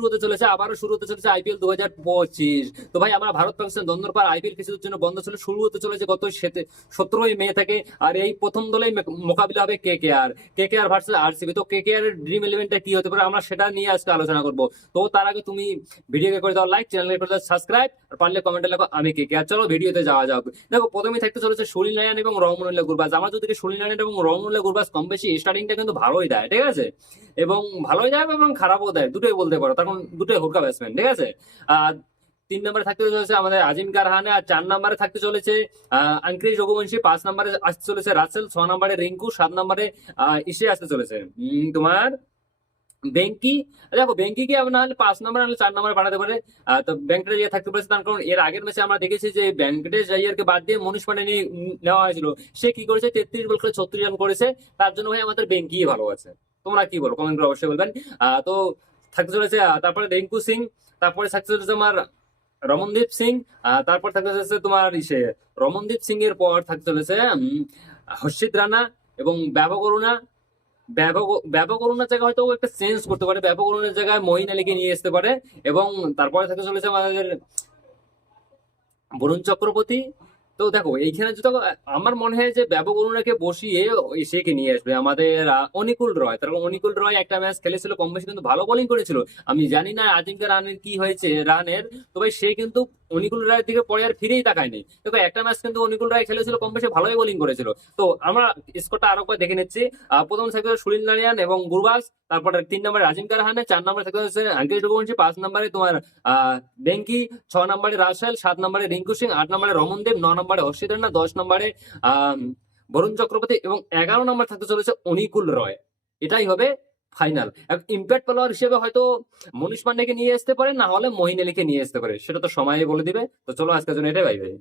শুরু হতে চলেছে, আবারও শুরু হতে চলেছে আইপিএল 2025। তো ভাই আমরা ভারত পাকিস্তান দ্বন্দ্বের পর আইপিএল কিছুদিনের জন্য বন্ধ ছিল, শুরু হতে চলেছে গত 17ই মে থেকে। আর এই প্রথম দলেই মোকাবিলা হবে কে কে আর ভার্সেস আরসিবি। তো কে এর ড্রিম ইলেভেনটা কি হতে পারে আমরা সেটা নিয়ে আজকে আলোচনা করবো। তো তার আগে তুমি ভিডিওকে করে দাও লাইক, চ্যানেলকে করে দাও সাবস্ক্রাইব, আর পারলে কমেন্টে লেখো আমি কে কে। আর চলো ভিডিওতে যাওয়া যাক। দেখো প্রথমেই থাকতে চলেছে সুনীল নারায়ণ এবং রহমানুল্লাহ গুরবাজ। আমার যদি সুনীল নারায়ণ এবং রহমানুল্লাহ গুরবাজ কম বেশি স্টার্টিংটা কিন্তু ভালোই দেয়, ঠিক আছে, এবং ভালোই দেয় এবং খারাপও দেয়, দুটোই বলতে পারো, তখন দুটোই হুরকা ব্যাটসম্যান, ঠিক আছে। আর 3 নম্বরে থাকতে চলেছে আমাদের আজিঙ্কা রাহানে, আর 4 নম্বরে থাকতে চলেছে আঙ্ক্রিজ রঘুবংশী, 5 নম্বরে আসতে চলেছে রাসেল, 6 নম্বরে রিঙ্কু, 7 নম্বরে ইসে আসতে চলেছে তোমার বেঙ্কি। দেখো বেঙ্কি কি না হলে 5 নম্বর হলে 4 নম্বরে বাড়াতে পারে। তো ভেঙ্কটেশ আইয়ার থাকতে পারে, তার কারণ এর আগের ম্যাচে আমরা দেখেছি যে ভেঙ্কটেশ আইয়ারকে বাদ দিয়ে মনীষ পান্ডে নিয়ে নেওয়া হয়েছিল। সে কি করেছে, 33 বল খেলে 36 রান করেছে। তার জন্য ভাই আমাদের বেঙ্কি ভালো আছে। তোমরা কি বলো কমেন্ট করে অবশ্যই বলবেন। তো থাকতে চলেছে তারপরে রিঙ্কু সিং, তারপরে থাকতে চলেছে তোমার রমনদীপ সিং, তারপর থাকতে চলেছে তোমার রমনদীপ সিং এর পর থাকতে চলেছে হর্ষিত রানা এবং ব্যবক অরুণা। ব্যবক অরুণার জায়গায় হয়তো ও একটা চেঞ্জ করতে পারে, ব্যবক অরুণের জায়গায় মঈন আলীকে নিয়ে আসতে পারে। এবং তারপরে থাকতে চলেছে আমাদের বরুণ চক্রবর্তী। তো দেখো এইখানে যদি আমার মনে হয় যে ব্যবক অরুণাকে বসিয়ে সেকে নিয়ে আসবে আমাদের অনিকুল রয়। তার কারণ অনিকুল রয় একটা ম্যাচ খেলেছিল কম বেশি, কিন্তু ভালো বোলিং করেছিল। আমি জানি না আজিঙ্কা রানের কি হয়েছে রানের, তবে সে কিন্তু অনিকুল রায়ের দিকে পরে আর ফিরেই তাকায়নি। দেখো একটা ম্যাচ কিন্তু অনিকুল রায় খেলেছিল কম বেশি, ভালোই বোলিং করেছিল। তো আমরা স্কোরটা আরো একবার দেখে নিচ্ছি। প্রথম থাকবে সুনীল নারিয়ান এবং গুরবাজ, তারপর 3 নম্বরে আজিঙ্কা রাহানে, 4 নম্বরে থাকতে হচ্ছে আঙ্কিশ রঘুবংশী, 5 নম্বরে তোমার বেঙ্কি, 6 নম্বরে রাসেল, 7 নম্বরে রিঙ্কু সিং, 8 নম্বরে রমনদেব, 9 নম্বরে হর্ষিত রানা, 10 নম্বরে আহ বরুণ চক্রবর্তী এবং 11 নম্বর থাকতে চলেছে অনিকুল রয়। এটাই হবে ফাইনাল। ইম্প্যাক্ট প্লেয়ার হিসেবে হয়তো মনীষ পান্ডেকে নিয়ে আসতে পারে, না হলে মহিন আলীকে নিয়ে আসতে পারে, সেটা তো সময় বলে দিবে। তো চলো আজকের জন্য এটাই, বাই বাই।